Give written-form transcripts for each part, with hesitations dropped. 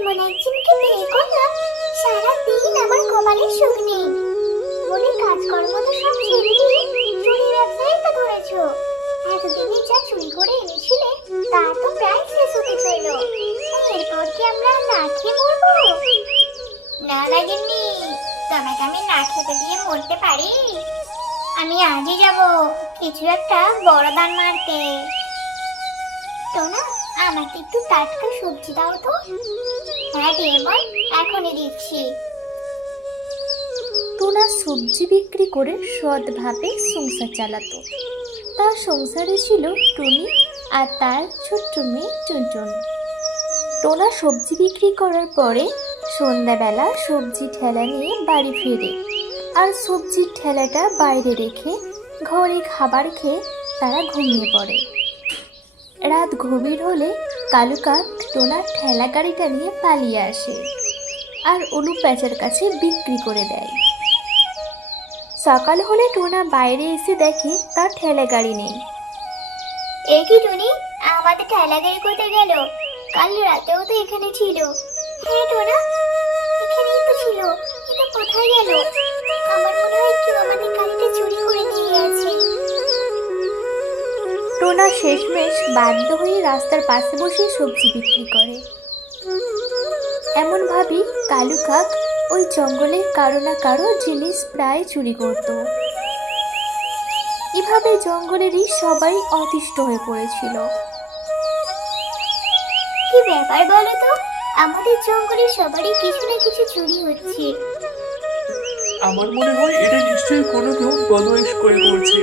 এমন একজনকে বিয়ে করলাম, সারাদিন আমার কপালে সুখ নেই। বলে কাজকর্ম তো সব ছেড়ে দিয়ে চুরি ব্যবসায় তো ধরেছো। এতদিনে যা চুরি করে এনেছিলে তা তো প্রায় শেষ হতে চলল। এরপর কি আমরা না খেয়ে মরবো? না না গিন্নি, তোমাকে আমি না খেতে দিয়ে মরতে পারি? আমি আজই যাব কিছু একটা বড় দান মারতে। তো না, আমাকে একটু টাটকা সবজি দাও তো। হ্যাঁ দেবন, এখনই দিচ্ছি। টোনা সবজি বিক্রি করে সৎভাবে সংসার চালাতো। তার সংসারে ছিল টুনি আর তার ছোট্ট মেয়ে টুনটুন। টোনা সবজি বিক্রি করার পরে সন্ধ্যাবেলা সবজি ঠেলা নিয়ে বাড়ি ফেরে, আর সবজির ঠেলাটা বাইরে রেখে ঘরে খাবার খেয়ে তারা ঘুমিয়ে পড়ে। রাত গভীর হলে কালু কাক টোনার ঠেলা গাড়িটা নিয়ে পালিয়ে আসে আর অলু প্যাঁচার কাছে বিক্রি করে দেয়। সকাল হলে টোনা বাইরে এসে দেখে তার ঠেলা গাড়ি নেই। এ কি টুনি, আমাদের ঠেলা গাড়ি কোথায় গেল? কাল রাতেও তো এখানে ছিল। হ্যাঁ টোনা, এখানেই তো ছিল। এটা কোথায় গেল? আমার মনে হয় কেউ আমাদের গাড়িটা চুরি করে নিয়ে গেছে। টোনা শেষমেশ বাধ্য হয়ে রাস্তার পাশে বসে সবজি বিক্রি করে। এমন ভাবেই কালু কাক ওই জঙ্গলে কারো না কারো জিনিস প্রায় চুরি করত। এভাবে জঙ্গলেরই সবাই অতিষ্ঠ হয়ে পড়েছিল। কি ব্যাপার বলো তো, আমাদের জঙ্গলে সবারই কিছু না কিছু চুরি হচ্ছে। আমার মনে হয় এটা নিশ্চয়ই কোনো কেউ বদমাইশ করে করছে।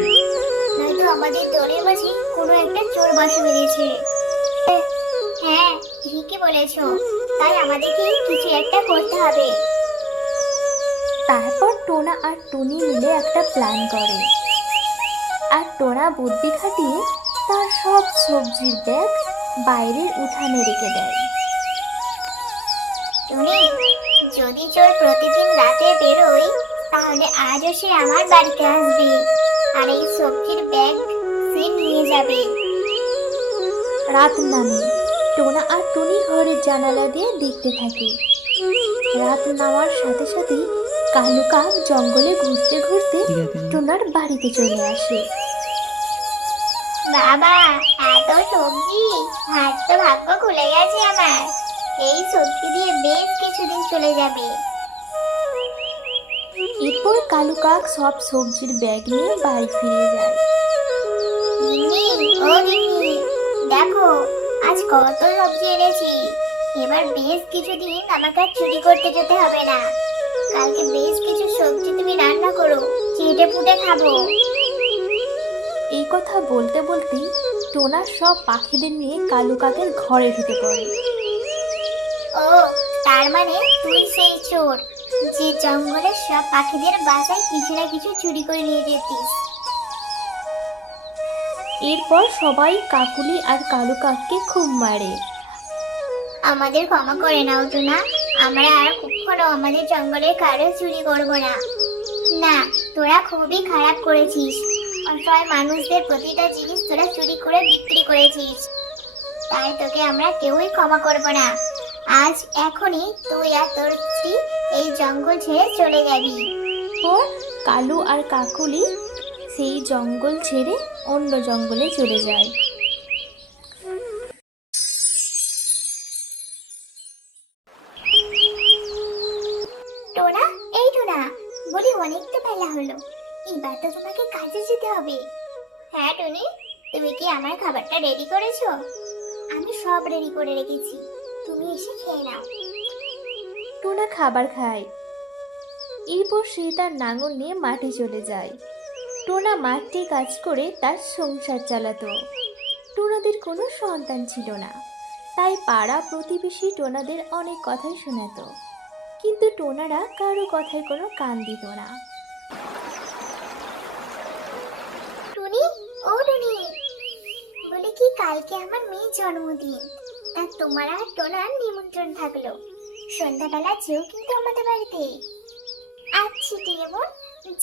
নয়তো আমাদের দলের মাঝে কোনো একটা চোর বাসা বেঁধেছে। হ্যাঁ, ঠিকই বলেছো। তাই আমাদেরকে কিছু একটা করতে হবে। তারপর টোনা আর টুনি মিলে একটা প্ল্যান করে, আর টোনা বুদ্ধি খাটিয়ে তার সব সবজির ব্যাগ বাইরের উঠানে রেখে দেয়। টুনি, যদি চোর প্রতিদিন রাতে বেরোয় তাহলে আজও সে আমার বাড়িতে আসবে আর এই সবজির ব্যাগ সে নিয়ে যাবে। রাত নামে, টোনা আর টুনি ঘরের জানালা দিয়ে দেখতে থাকে। রাত নামার সাথে সাথেই কালু কাক জঙ্গলে ঘুরতে ঘুরতে টোনার বাড়িতে চলে আসে। বাবা, এত সবজি! আজ তো ভাগ্য খুলে গেছে আমার। এই সবজি দিয়ে বেশ কিছুদিন চলে যাবে। এরপর কালু কাক সব সবজির ব্যাগ নিয়ে বাড়ি ফিরে যায়। গিন্নি, ও গিন্নি, দেখো আজ কত সবজি এনেছি। এবার বেশ কিছুদিন আমাকে আর চুরি করতে যেতে হবে না। কালকে বেশ কিছু সবজি তুমি রান্না করো, চেটে পুটে খাবো। এই কথা বলতে বলতেই টোনা সব পাখিদের নিয়ে কালু কাকের ঘরে ঢুকে পড়ে। ও, তার মানে তুই সেই চোর যে জঙ্গলের সব পাখিদের বাসায় কিছু না কিছু চুরি করে নিয়ে যেতিস। এরপর সবাই কাকুলি আর কালু কাককে খুব মারে। আমাদের ক্ষমা করে নাও টুনা, আমরা আর কখনো আমাদের জঙ্গলে কারো চুরি করব না। না, তোরা খুবই খারাপ করেছিস। অসহায় মানুষদের প্রতিটা জিনিস তোরা চুরি করে বিক্রি করেছিস। তাই তোকে আমরা কেউই ক্ষমা করব না। আজ এখনই তুই আর তোর স্ত্রী এই জঙ্গল ছেড়ে চলে যাবি। পর কালু আর কাকুলি সেই জঙ্গল ছেড়ে অন্য জঙ্গলে চলে যায়। টোনা, এই টোনা, বলি অনেক তো বেলা হলো, এবার তো তোমাকে কাজে যেতে হবে। হ্যাঁ টুনি, তুমি কি আমার খাবারটা রেডি করেছো? আমি সব রেডি করে রেখেছি, তুমি এসে খেয়ে নাও। টোনা খাবার খায়। এরপর সে তার নাঙল নিয়ে মাঠে চলে যায়। টোনা মাঠে কাজ করে তার সংসার চালাতো। টোনাদের কোনো সন্তান ছিল না, তাই পাড়া প্রতিবেশী টোনাদের অনেক কথাই শোনাতো, কিন্তু টোনারা কারো কথায় কোনো কান দিত না। টুনি, ও টুনি, বলে কি কালকে আমার মেয়ের জন্মদিন, তা তোমার আর টোনার নিমন্ত্রণ থাকলো। সন্ধ্যাবেলা যেও কিন্তু আমাদের বাড়িতে। আচ্ছা টিয়ে বোন,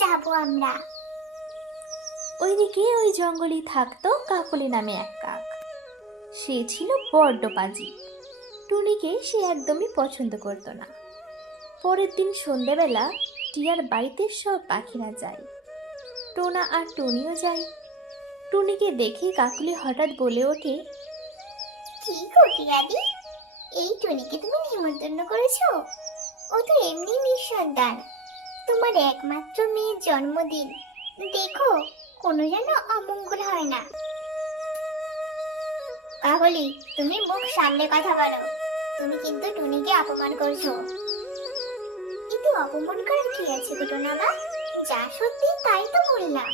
যাবো আমরা। ওইদিকে ওই জঙ্গলেই থাকতো কাকলি নামে এক কাক। সে ছিল বড্ড পাজি। টুনিকে সে একদমই পছন্দ করতো না। পরের দিন সন্ধ্যাবেলা টিয়ার বাড়িতে সব পাখিরা যায়। টোনা আর টুনিও যায়। টুনিকে দেখে কাকুলি হঠাৎ বলে ওঠে, কি গো টিয়াদি, এই টুনিকে তুমি নিমন্ত্রণ করেছো? ও তো এমনি নিঃসন্তান, তোমার একমাত্র মেয়ের জন্মদিন, দেখো কোনো যেন অমঙ্গল হয় না। কাকলি, তুমি মুখ সামনে কথা বলো, তুমি কিন্তু টুনিকে অপমান করছো। এতে অপমান করার কি আছে গো টোনাবা, যা সত্যি তাই তো বললাম।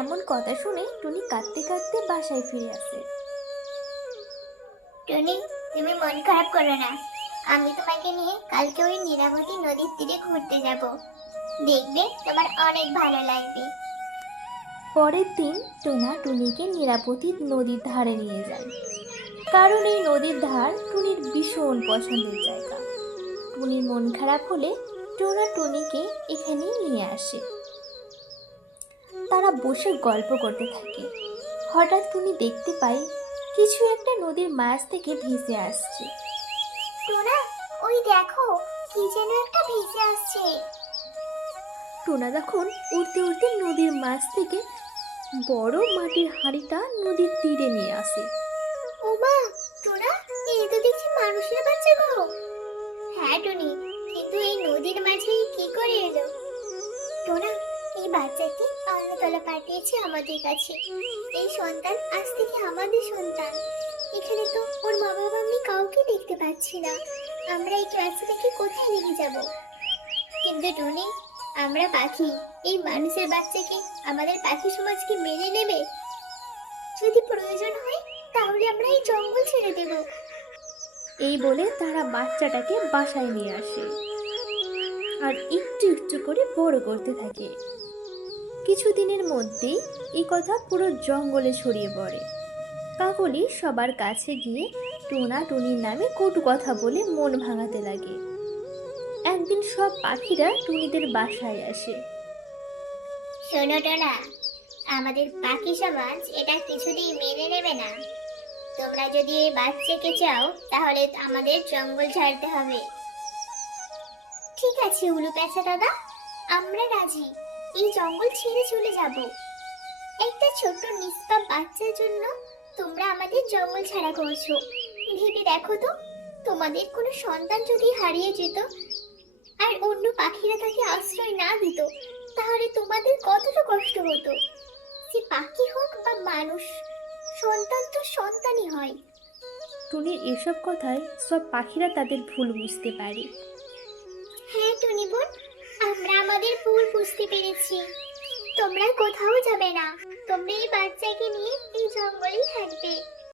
এমন কথা শুনে টুনি কাঁদতে কাঁদতে বাসায় ফিরে আসে। টুনি, তুমি মন খারাপ করো না, আমি তোমাকে নিয়ে কালকে ওই নীলাবতী নদীর তীরে ঘুরতে যাব, দেখবে তোমার অনেক ভালো লাগবে। পরের দিন টোনা টুনিকে নীলাবতী নদীর ধারে নিয়ে যায়, কারণ এই নদীর ধার টুনির ভীষণ পছন্দের জায়গা। টুনির মন খারাপ হলে টোনা টুনিকে এখানেই নিয়ে আসে। তারা বসে গল্প করতে থাকে। হঠাৎ টুনি দেখতে পায় কিছু একটা নদীর মাছ থেকে ভেসে আসছে। টোনা, ওই দেখো কি যেন একটা ভেসে আসছে। টোনা তখন উড়তে উড়তে নদীর মাছ থেকে বড় মাটির হাঁড়িটা নদীর তীরে নিয়ে আসে। ও মা, টোনা, এই তো দেখছি মানুষের বাচ্চা গো। হ্যাঁ টুনি, কিন্তু এই নদীর মাঝে কি করে এলো? টোনা, এই বাচ্চাটি আল্লাহতাআলা পাঠিয়েছে আমাদের কাছে। এই সন্তান আজ থেকে আমাদের সন্তান। এখানে তো ওর মা বাবা আমি কাউকে দেখতে পাচ্ছি না, আমরা এই বাচ্চাটাকে কোথায় রেখে যাব? কিন্তু টুনি, আমরা পাখি, এই মানুষের বাচ্চাকে আমাদের পাখি সমাজ কি মেনে নেবে? যদি প্রয়োজন হয় তাহলে আমরা এই জঙ্গল ছেড়ে দেব। এই বলে তারা বাচ্চাটাকে বাসায় নিয়ে আসে আর একটু একটু করে বড় করতে থাকে। কিছুদিনের মধ্যেই এই কথা পুরো জঙ্গলে ছড়িয়ে পড়ে। কাকলি সবার কাছে গিয়ে টোনা টুনির নামে কটু কথা বলে মন ভাঙাতে লাগে। একদিন সব পাখিরা টুনিদের বাসায় আসে। শোনো টোনা, আমাদের পাখি সমাজ এটা কিছুতেই মেনে নেবে না। তোমরা যদি এই বাচ্চাকে চাও তাহলে আমাদের জঙ্গল ছাড়তে হবে। ঠিক আছে উলু প্যাঁচা দাদা, আমরা রাজি, এই জঙ্গল ছেড়ে চলে যাব। একটা ছোট্ট নিষ্পাপ বাচ্চার জন্য তোমরা আমাদের জঙ্গল ছাড়া করছো। ভেবে দেখো তো, তোমাদের কোনো সন্তান যদি হারিয়ে যেত আর অন্য পাখিরা তাকে আশ্রয় না দিত, তাহলে তোমাদের কতটা কষ্ট হতো। সে পাখি হোক বা মানুষ, সন্তান তো সন্তানই হয়। টুনির এসব কথায় সব পাখিরা তাদের ভুল বুঝতে পারে। হ্যাঁ টুনি বোন, আমরা আমাদের ভুল বুঝতে পেরেছি। তোমরা কোথাও যাবে না, তোমরা এই বাচ্চাকে নিয়ে এই জঙ্গলেই থাকবে।